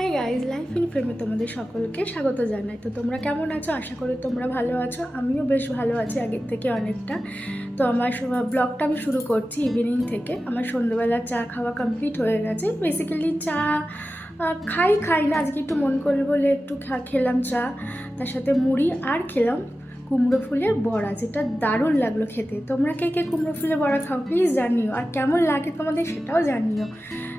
Hi guys, life in ফ্রেমে তোমাদের সকলকে স্বাগত জানাই। তো তোমরা কেমন আছো? আশা করি তোমরা ভালো আছো। আমিও বেশ ভালো আছি আগের থেকে অনেকটা। তো আমার ব্লগটা আমি শুরু করছি ইভিনিং থেকে। আমার সন্ধ্যেবেলা চা খাওয়া কমপ্লিট হয়ে গেছে। বেসিক্যালি চা খাই না, আজকে একটু মন করল বলে একটু খেলাম চা। তার সাথে মুড়ি আর খেলাম কুমড়ো ফুলের বড়া, যেটা দারুণ লাগলো খেতে। তোমরা কে কে কুমড়ো ফুলের বড়া খাও প্লিজ জানিও, আর কেমন লাগে তোমাদের সেটাও জানিও।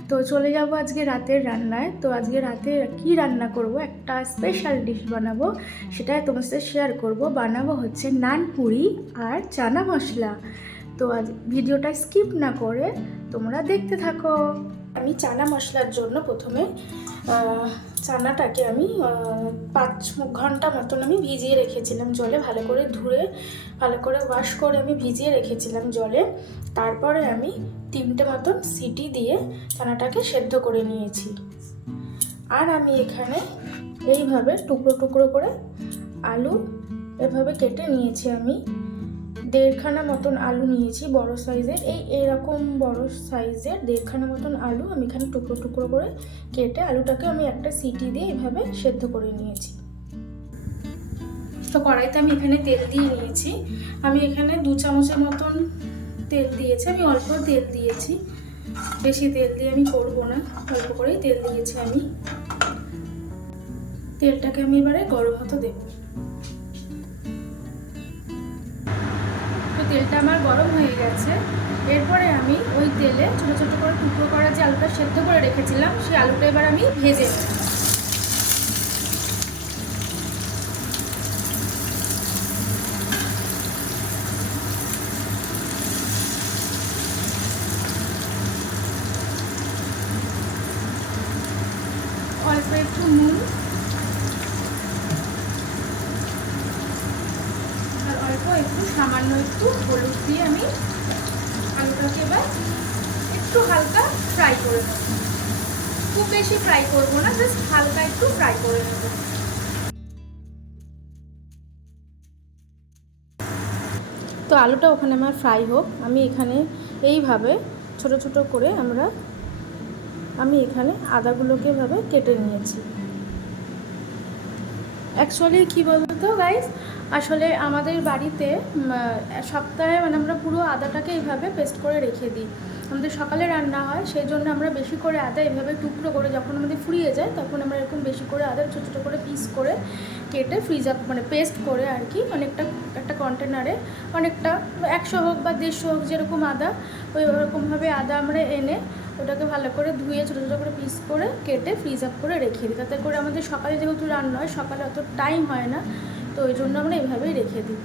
তো চলে যাব আজকে রাতের রান্নায়। তো আজকে রাতে কি রান্না করব, একটা স্পেশাল ডিশ বানাবো, সেটাই তোমার সাথে শেয়ার করব। বানাবো হচ্ছে নান পুরি আর চানা মশলা। তো আজ ভিডিওটা স্কিপ না করে তোমরা দেখতে থাকো। আমি চানা মশলার জন্য প্রথমে চানাটাকে আমি 5 ঘন্টা মতন আমি ভিজিয়ে রেখেছিলাম জলে, ভালো করে ধুয়ে ভালো করে ওয়াশ করে আমি ভিজিয়ে রেখেছিলাম জলে। তারপরে আমি 3টে মতন সিটি দিয়ে চানাটাকে সেদ্ধ করে নিয়েছি। আর আমি এখানে এইভাবে টুকরো টুকরো করে আলু এভাবে কেটে নিয়েছি। আমি 1.5খানা মতন আলু নিয়েছি বড় সাইজের, এইরকম বড় সাইজের 1.5খানা মতন আলু আমি এখানে টুকরো টুকরো করে কেটে আলুটাকে আমি একটা সিটি দিয়ে এইভাবে সেদ্ধ করে নিয়েছি। তো কড়াইতে আমি এখানে তেল দিয়ে নিয়েছি। আমি এখানে 2 চামচের মতন তেল দিয়েছি। আমি অল্প তেল দিয়েছি, বেশি তেল দিয়ে আমি করবো না, অল্প করেই তেল দিয়েছি আমি। তেলটাকে আমি এবারে গরম হতে দেব। তো তেলটা আমার গরম হয়ে গেছে। এরপরে আমি ওই তেলে ছোটো ছোটো করে টুকরো করা যে আলুটা সেদ্ধ করে রেখেছিলাম, সেই আলুটা এবার আমি ভেজে নেব। অল্প একটু নুন আর অল্প একটু সামান্য একটু হলুদ দিয়ে আমি আলুটাকে এবার একটু হালকা ফ্রাই করে নেব। খুব বেশি ফ্রাই করবো না, জাস্ট হালকা একটু ফ্রাই করে নেব। তো আলুটা ওখানে আমার ফ্রাই হোক, আমি এখানে এইভাবে ছোট ছোট করে আমি এখানে আদাগুলোকে এভাবে কেটে নিয়েছি। অ্যাকচুয়ালি কী বলতো গাইস, আসলে আমাদের বাড়িতে সপ্তাহে আমরা পুরো আদাটাকে এইভাবে পেস্ট করে রেখে দিই। আমাদের সকালে রান্না হয়, সেই জন্য আমরা বেশি করে আদা এভাবে টুকরো করে যখন আমাদের ফুরিয়ে যায় তখন আমরা এরকম বেশি করে আদা ছোটো ছোটো করে পিস করে কেটে ফ্রিজ পেস্ট করে আর কি অনেকটা একটা কন্টেনারে অনেকটা 100 হোক বা 150 হোক যেরকম আদা, ওরকমভাবে আদা আমরা এনে ওটাকে ভালো করে ধুয়ে ছোটো ছোটো করে পিস করে কেটে ফ্রিজ আপ করে রেখে দিই। তাতে করে আমাদের সকালে যেহেতু রান্না হয়, সকালে অত টাইম হয় না, তো ওই জন্য আমরা এইভাবেই রেখে দিই।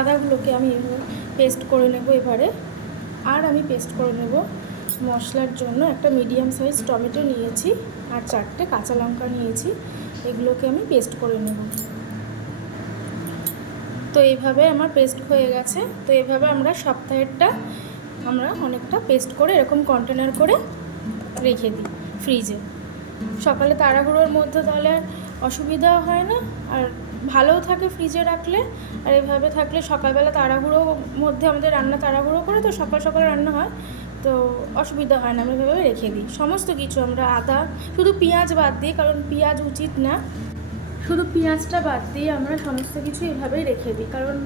আদাগুলোকে আমি এভাবে পেস্ট করে নেব এবারে। আর আমি পেস্ট করে নেব মশলার জন্য একটা মিডিয়াম সাইজ টমেটো নিয়েছি আর 4টে কাঁচা লঙ্কা নিয়েছি, এগুলোকে আমি পেস্ট করে নেব। তো এইভাবে আমার পেস্ট হয়ে গেছে। তো এইভাবে আমরা সপ্তাহেরটা আমরা অনেকটা পেস্ট করে এরকম কন্টেনার করে রেখে দিই ফ্রিজে। সকালে তাড়াহুড়োর মধ্যে তাহলে অসুবিধা হয় না, আর ভালোও থাকে ফ্রিজে রাখলে। আর এইভাবে থাকলে সকালবেলা তাড়াহুড়োর মধ্যে আমাদের রান্না তাড়াহুড়ো করে তো সকাল সকাল রান্না হয়, তো অসুবিধা হয় না। আমি এভাবে রেখে দিই সমস্ত কিছু। আমরা আদা শুধু পেঁয়াজ বাদ দিই, কারণ পেঁয়াজ উচিত না, শুধু পেঁয়াজটা বাদ দিয়ে আমরা সমস্ত কিছু এভাবেই রেখে দিই, কারণ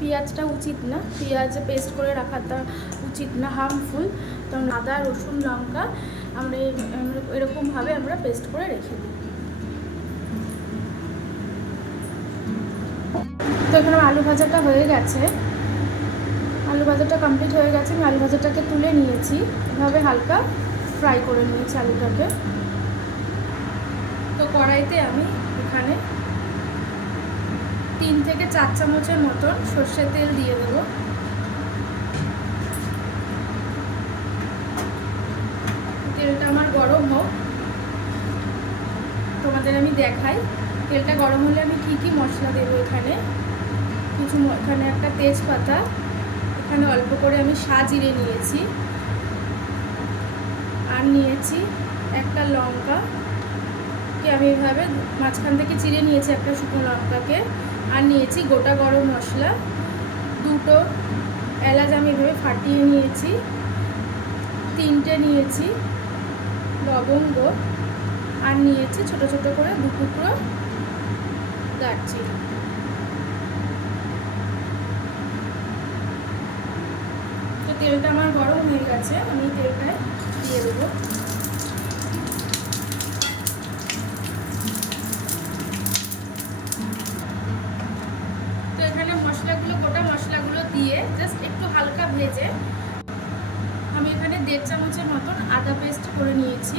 পেঁয়াজটা উচিত না, পেঁয়াজ পেস্ট করে রাখাটা উচিত না, হার্মফুল। কারণ আদা রসুন লঙ্কা আমরা এরকমভাবে আমরা পেস্ট করে রেখে দিই। তো এখানে আলু ভাজাটা হয়ে গেছে, আলু ভাজাটা কমপ্লিট হয়ে গেছে। আমি আলু ভাজাটাকে তুলে নিয়েছি, এভাবে হালকা ফ্রাই করে নিয়েছি আলুটাকে। তো কড়াইতে আমি এখানে 3 থেকে 4 চামচের মতন সর্ষের তেল দিয়ে দেবো। তেলটা আমার গরম হোক, তোমাদের আমি দেখাই তেলটা গরম হলে আমি কি কি মশলা দেবো। এখানে একটা তেজপাতা, এখানে অল্প করে আমি সাজিরে নিয়েছি, আর নিয়েছি একটা লঙ্কা কে আমি এভাবে মাঝখান থেকে চিড়ে নিয়েছি একটা শুকনো লঙ্কাকে, আর নিয়েছি গোটা গরম মশলা 2টো এলাচ আমি এভাবে ফাটিয়ে নিয়েছি, 3টে নিয়েছি লবঙ্গ, আর নিয়েছি ছোট ছোট করে 2 টুকরো দারচিনি। তো তেলটা আমার গরম হয়ে গেছে, আমি তেলটায় দিয়ে দেবো। তো এখানে মশলাগুলো, গোটা মশলাগুলো দিয়ে জাস্ট একটু হালকা ভেজে আমি এখানে 1.5 চামচের মতন আদা পেস্ট করে নিয়েছি।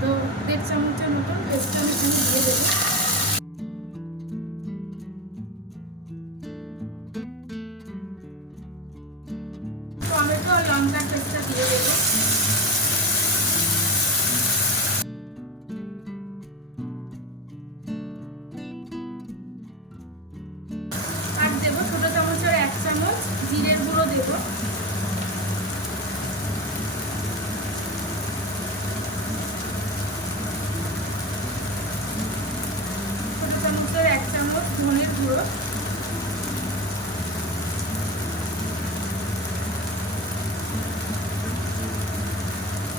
তো 1.5 চামচের মতন পেস্ট আমি এখানে দিয়ে দেবো। টমেটো আর লঙ্কার পেস্টটা দিয়ে দেবো। আর দেবো ছোট চামচের 1 চামচ জিরের গুঁড়ো দেবো। ছোট চামচের 1 চামচ ধনের গুঁড়ো।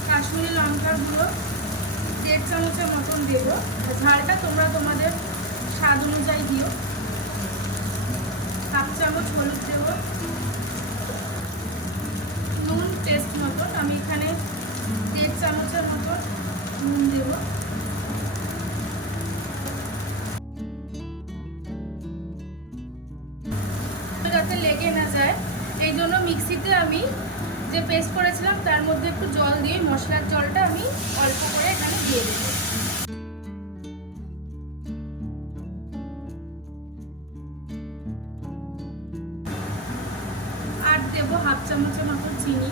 কাশ্মীরি লঙ্কার গুঁড়ো 1.5 চামচের মতন দেবো। ঝালটা তোমরা তোমাদের স্বাদ অনুযায়ী দিও। 1/2 চামচ হলুদ দেবো। নুন টেস্ট মতন, আমি এখানে 1.5 চামচের মতন নুন দেবো। যাতে লেগে না যায় এই জন্য মিক্সিতে আমি যে পেস্ট করেছিলাম তার মধ্যে একটু জল দিয়ে মশলার জলটা আমি অল্প করে এখানে দিয়ে দেবো। আর দেবো 1/2 চামচের মতো চিনি।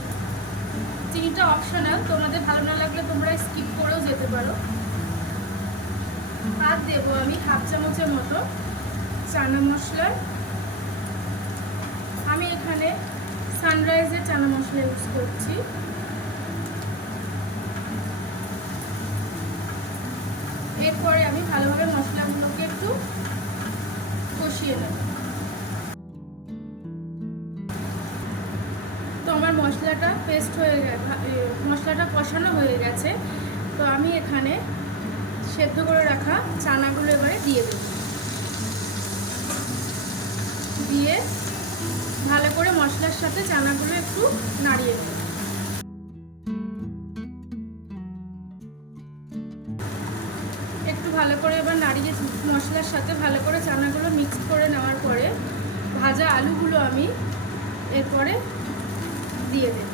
চিনিটা অপশনাল, তোমাদের ভালো না লাগলে তোমরা স্কিপ করেও যেতে পারো। আর দেবো আমি 1/2 চামচের মতো চানা মশলা। আমি এখানে সানরাইজের চানা মশলা ইউজ করছি। এরপরে আমি ভালোভাবে মশলাগুলোকে একটু কষিয়ে নেব। তো আমার মশলাটা পেস্ট হয়ে গেছে, মশলাটা কষানো হয়ে গেছে। তো আমি এখানে সেদ্ধ করে রাখা চানাগুলো এবারে দিয়ে দেব। দিয়ে ভালো করে মশলার সাথে চানাগুলো একটু নাড়িয়ে নেব। একটু ভালো করে এবার নাড়িয়ে মশলার সাথে ভালো করে চানাগুলো মিক্স করে নেওয়ার পরে ভাজা আলুগুলো আমি এরপরে দিয়ে দেব।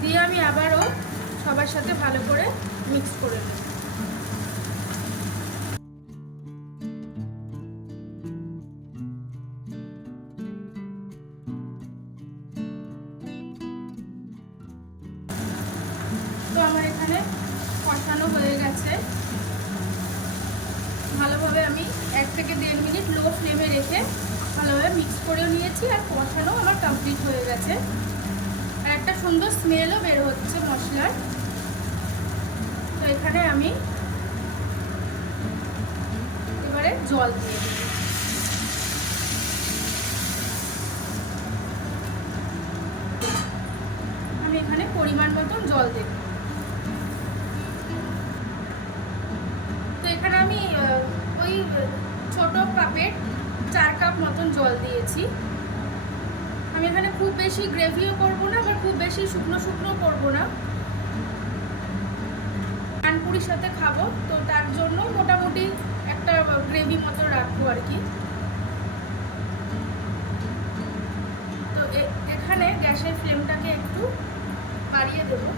দিয়ে আমি আবারও সবার সাথে ভালো করে মিক্স করে নেব। তো আমার এখানে কষানো হয়ে গেছে ভালোভাবে। আমি 1 থেকে 1.5 মিনিট লো ফ্লেমে রেখে ভালোভাবে মিক্স করেও নিয়েছি আর কষানো আমার কমপ্লিট হয়ে গেছে। আর একটা সুন্দর স্মেলও বের হচ্ছে মশলার। তো এখানে আমি এবারে জল দিয়ে দিই। আমি এখানে পরিমাণ মতন জল দেব। তো এখানে আমি ওই ছোট কাপের 4 কাপ মতন জল দিয়েছি। আমি এখানে খুব বেশি গ্রেভিও করবো না, আবার খুব বেশি শুকনো শুকনো করবো না। পানপুরির সাথে খাবো, তো তার জন্য মোটামুটি একটা গ্রেভি মতো রাখবো আর কি। তো এখানে গ্যাসের ফ্লেমটাকে একটু বাড়িয়ে দেবো।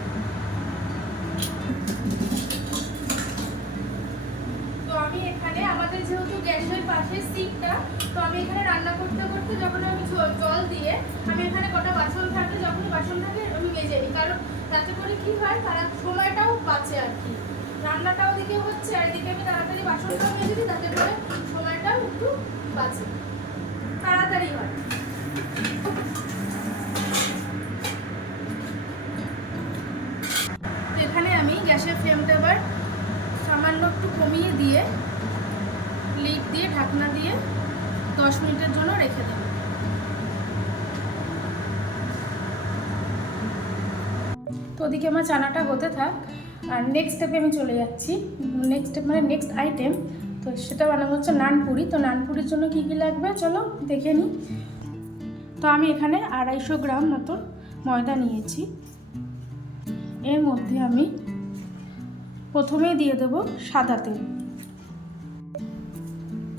তো আমি এখানে আমাদের যেহেতু গ্যাসের পাশে সিঙ্কটা, তো আমি এখানে রান্না করতে করতে যখন আমি জল দিয়ে আমি এখানে কটা বাসন থাকে, যখনই বাসন থাকে আমি মেজে নিই। কারণ তাতে করে কি হয়, তারা সময়টাও বাঁচে আর কি। রান্নাটাও দিকে হচ্ছে আর এদিকে আমি তাড়াতাড়ি বাসনটাও মেজে দিই, তাতে করে সময়টাও একটু বাঁচে, তাড়াতাড়ি হয়। তো এখানে আমি গ্যাসের ফ্লেমটা এবার সামান্য একটু কমিয়ে দিয়ে লিড দিয়ে ঢাকনা দিয়ে 10 মিনিটের জন্য রেখে দেব। তো ওদিকে আমার চানাটা হতে থাক। আর নেক্সট স্টেপে আমি চলে যাচ্ছি। নেক্সট স্টেপ মানে নেক্সট আইটেম, তো সেটা বানাবো হচ্ছে নানপুরি। তো নানপুরির জন্য কী কী লাগবে চলো দেখে নিই। তো আমি এখানে 250 গ্রাম মতো ময়দা নিয়েছি। এর মধ্যে আমি প্রথমেই দিয়ে দেবো সাদা তেল।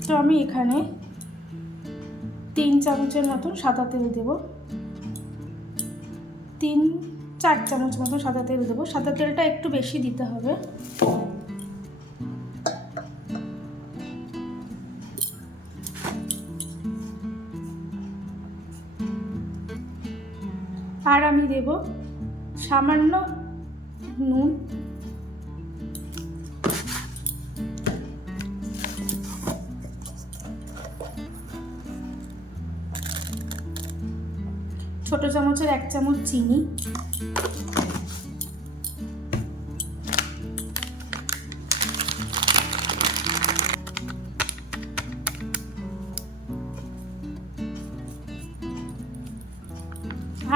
তো আমি এখানে 3 চামচের মতন সাদা তেল দেবো, 3-4 চামচ মতো সাদা তেল দেবো। সাদা তেলটা একটু বেশি দিতে হবে। আর আমি দেব সামান্য নুন, ছোট চামচের 1 চামচ চিনি,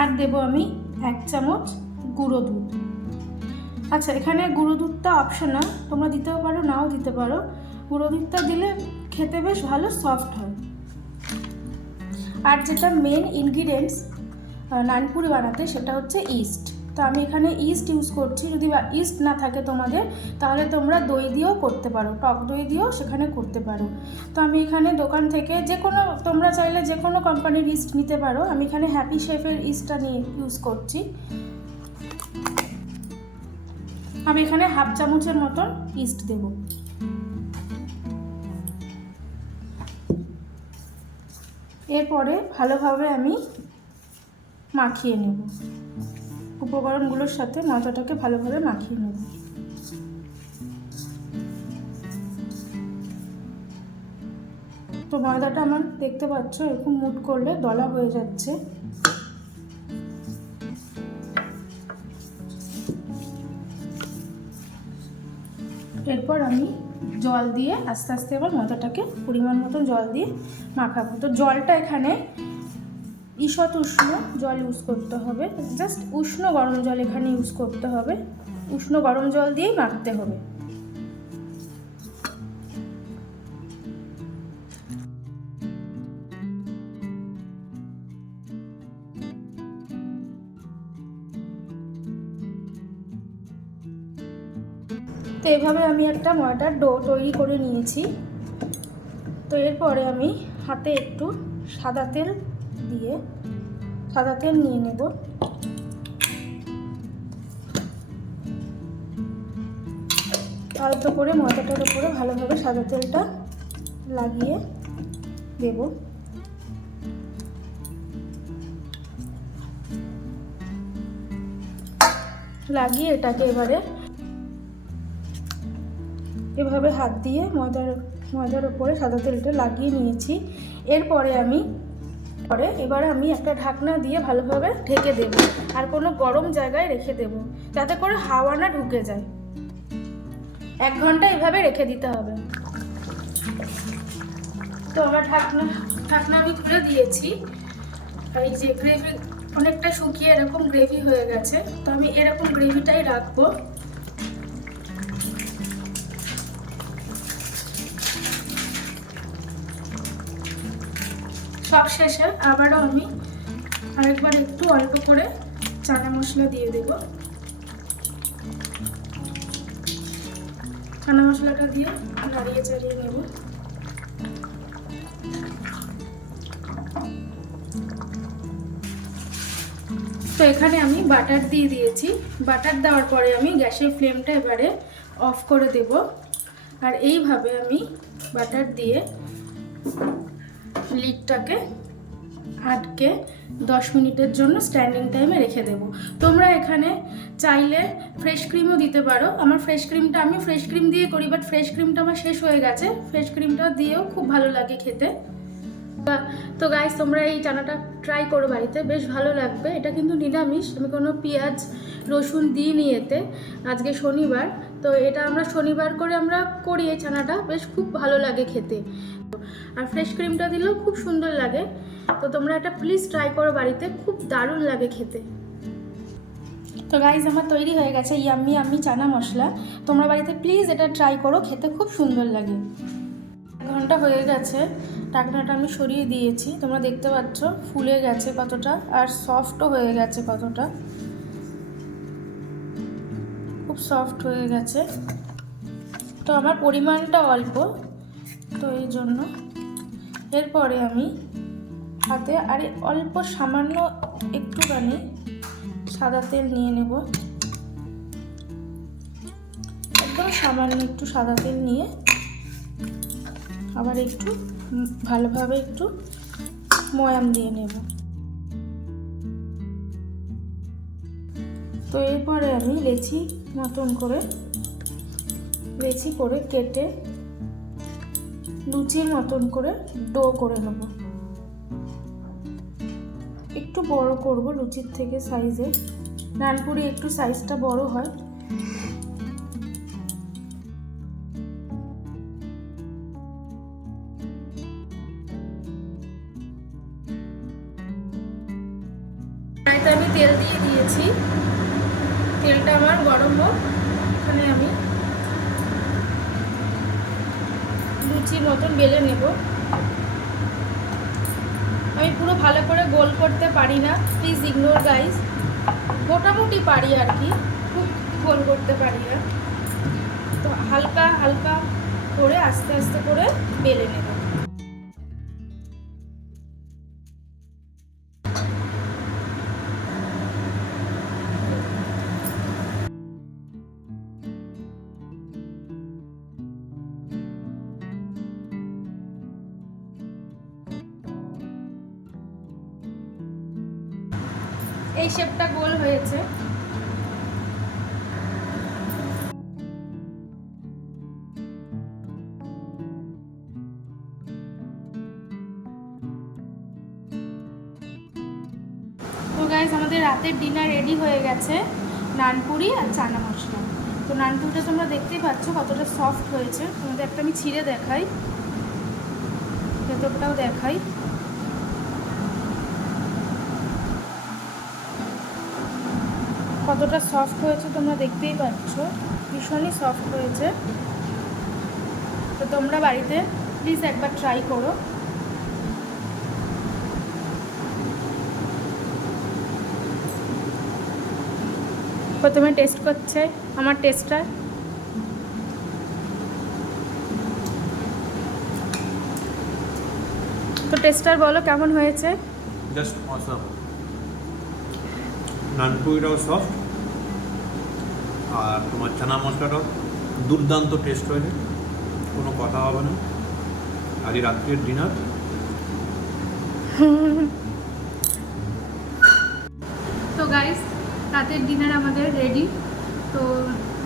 আর দেব আমি 1 চামচ গুঁড়ো দুধ। আচ্ছা, এখানে গুঁড়ো দুধটা অপশনাল, তোমরা দিতেও পারো নাও দিতে পারো। গুঁড়ো দুধটা দিলে খেতে বেশ ভালো সফট হয়। আর যেটা মেন ইনগ্রিডিয়েন্টস নানপুরি বানাতে সেটা হচ্ছে ইস্ট। তো আমি এখানে ইস্ট ইউজ করছি। যদি ইস্ট না থাকে তোমাদের তাহলে তোমরা দই দিয়েও করতে পারো, টক দই দিয়েও সেখানে করতে পারো। তো আমি এখানে দোকান থেকে যে কোনো, তোমরা চাইলে যে কোনো কোম্পানির ইস্ট নিতে পারো। আমি এখানে হ্যাপি শেফের ইস্টটা নিয়ে ইউজ করছি। আমি এখানে 1/2 চামচের মতন ইস্ট দেব। এরপরে ভালোভাবে আমি মাখিয়ে নেব, উপকরণগুলোর সাথে ময়দাটাকে ভালোভাবে মাখিয়ে নেব। তো ময়দাটা আমার দেখতে পাচ্ছ এরকম মুট করলে দলা হয়ে যাচ্ছে। এরপর আমি জল দিয়ে আস্তে আস্তে এবার ময়দাটাকে পরিমাণ মতো জল দিয়ে মাখাবো। তো জলটা এখানে ঈষৎ উষ্ণ জল ইউজ করতে হবে, জাস্ট উষ্ণ গরম জল এখানে ইউজ করতে হবে। উষ্ণ গরম জল দিয়েই মাখতে হবে। তো এভাবে আমি একটা ময়দার ডো তৈরি করে নিয়েছি। তো এরপরে আমি হাতে একটু সাদা তেল নিয়ে নেব। আলতো করে ময়দাটার উপরে ভালোভাবে সাদা তেলটা লাগিয়ে দেব। লাগিয়ে এটাকে এভাবে হাত দিয়ে ময়দার উপরে সাদা তেলটা লাগিয়ে নিয়েছি। এবারে আমি একটা ঢাকনা দিয়ে ভালোভাবে ঢেকে দেব, আর কোনো গরম জায়গায় রেখে দেব যাতে করে হাওয়া না ঢুকে যায়। 1 ঘন্টা এভাবে রেখে দিতে হবে। তো আমার ঢাকনা আমি খুলে দিয়েছি। এই যে গ্রেভি অনেকটা শুকিয়ে এরকম গ্রেভি হয়ে গেছে। তো আমি এরকম গ্রেভিটাই রাখবো। সব শেষে আবারও আমি আরেকবার একটু অল্প করে চানা মশলা দিয়ে দেব। চানা মশলাটা দিয়ে নাড়িয়ে চাড়িয়ে নেব। তো এখানে আমি বাটার দিয়ে দিয়েছি। বাটার দেওয়ার পরে আমি গ্যাসের ফ্লেমটা এবারে অফ করে দেব। আর এইভাবে আমি বাটার দিয়ে লিডটাকে আটকে 10 মিনিটের জন্য স্ট্যান্ডিং টাইমে রেখে দেব। তোমরা এখানে চাইলে ফ্রেশ ক্রিমও দিতে পারো। আমি ফ্রেশ ক্রিম দিয়ে করি, বাট ফ্রেশ ক্রিমটা আমার শেষ হয়ে গেছে। ফ্রেশ ক্রিমটা দিয়েও খুব ভালো লাগে খেতে। তো গাইস, তোমরা এই চানাটা ট্রাই করো বাড়িতে, বেশ ভালো লাগবে। এটা কিন্তু নিরামিষ, আমি কোনো পেঁয়াজ রসুন দিইনি এতে। আজকে শনিবার, তো এটা আমরা শনিবার করে আমরা করি এই চানাটা, বেশ খুব ভালো লাগে খেতে। আর ফ্রেশ ক্রিমটা দিলেও খুব সুন্দর লাগে। তো তোমরা এটা প্লিজ ট্রাই করো বাড়িতে, খুব দারুণ লাগে খেতে। তো গাইজ আমার তৈরি হয়ে গেছে ইয়াম্মি ইয়াম্মি চানা মশলা। তোমরা বাড়িতে প্লিজ এটা ট্রাই করো, খেতে খুব সুন্দর লাগে। 1 ঘন্টা হয়ে গেছে, ঢাকনাটা আমি সরিয়ে দিয়েছি। তোমরা দেখতে পাচ্ছ ফুলে গেছে কতটা, আর সফটও হয়ে গেছে কতটা, খুব সফট হয়ে গেছে। তো আমার পরিমাণটা অল্প, তো এই জন্য এরপরে আমি হাতে আর অল্প সামান্য একটুখানি সাদা তেল নিয়ে নেব। একদম সামান্য একটু সাদা তেল নিয়ে আবার একটু ভালোভাবে একটু ময়াম দিয়ে নেব। তো এরপরে আমি লেচি মতন করে কেটে লুচির মতন করে ডো করে নেব। একটু বড় করব লুচির থেকে সাইজে, নানপুরি একটু সাইজটা বড় হয়। কড়াইতে আমি তেল দিয়ে দিয়েছি, তেলটা আমার গরম হোক। এখানে আমি লুচির মতন বেলে নেব। আমি পুরো ভালো করে গোল করতে পারি না, প্লিজ ইগনোর গাইজ। মোটামুটি পারি আর কি, খুব গোল করতে পারি না। তো হালকা হালকা করে আস্তে আস্তে করে বেলে নেব। এই শেপটা গোল হয়েছে। তো গাইস আমাদের রাতের ডিনার রেডি হয়ে গেছে, নানপুরি আর চানা মশলা। তো নানপুরিটা তোমরা দেখতেই পাচ্ছ কতটা সফট হয়েছে। তোমাদের একটা আমি ছিঁড়ে দেখাই, ভেতরটাও দেখাই। কতটা সফট হয়েছে তোমরা দেখতেই পাচ্ছ, ভীষণই সফট হয়েছে। তো তোমরা বাড়িতে প্লিজ একবার ট্রাই করো। প্রথমে টেস্ট করছে আমার টেস্টার। তো টেস্টার বলো কেমন হয়েছে? Just awesome. নানপুরিটাও সফট, আর তোমার চানা মশলাটাও দুর্দান্ত টেস্ট হয়েছে, কোনো কথা হবে না। আজ রাত্রের ডিনার। তো গাইস রাতের ডিনার আমাদের রেডি। তো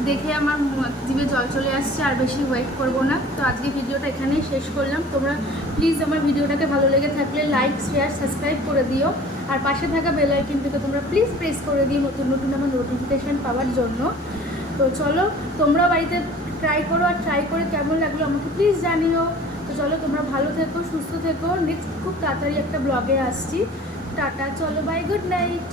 দেখে আমার জিভে জল চলে আসছে, আর বেশি ওয়েট করব না। তো আজকে ভিডিওটা এখানেই শেষ করলাম। তোমরা প্লিজ আমার ভিডিওটাকে ভালো লেগে থাকলে লাইক শেয়ার সাবস্ক্রাইব করে দিও, আর পাশে থাকা বেল আইকনটিকে তোমরা প্লিজ প্রেস করে দিও নতুন নতুন আমার নোটিফিকেশান পাওয়ার জন্য। তো চলো তোমরা বাড়িতে ট্রাই করো, আর ট্রাই করে কেমন লাগলো আমাকে প্লিজ জানিও। তো চলো তোমরা ভালো থেকো, সুস্থ থেকো। নেক্সট খুব তাড়াতাড়ি একটা ব্লগে আসছি। টাটা, চলো বাই, গুড নাইট।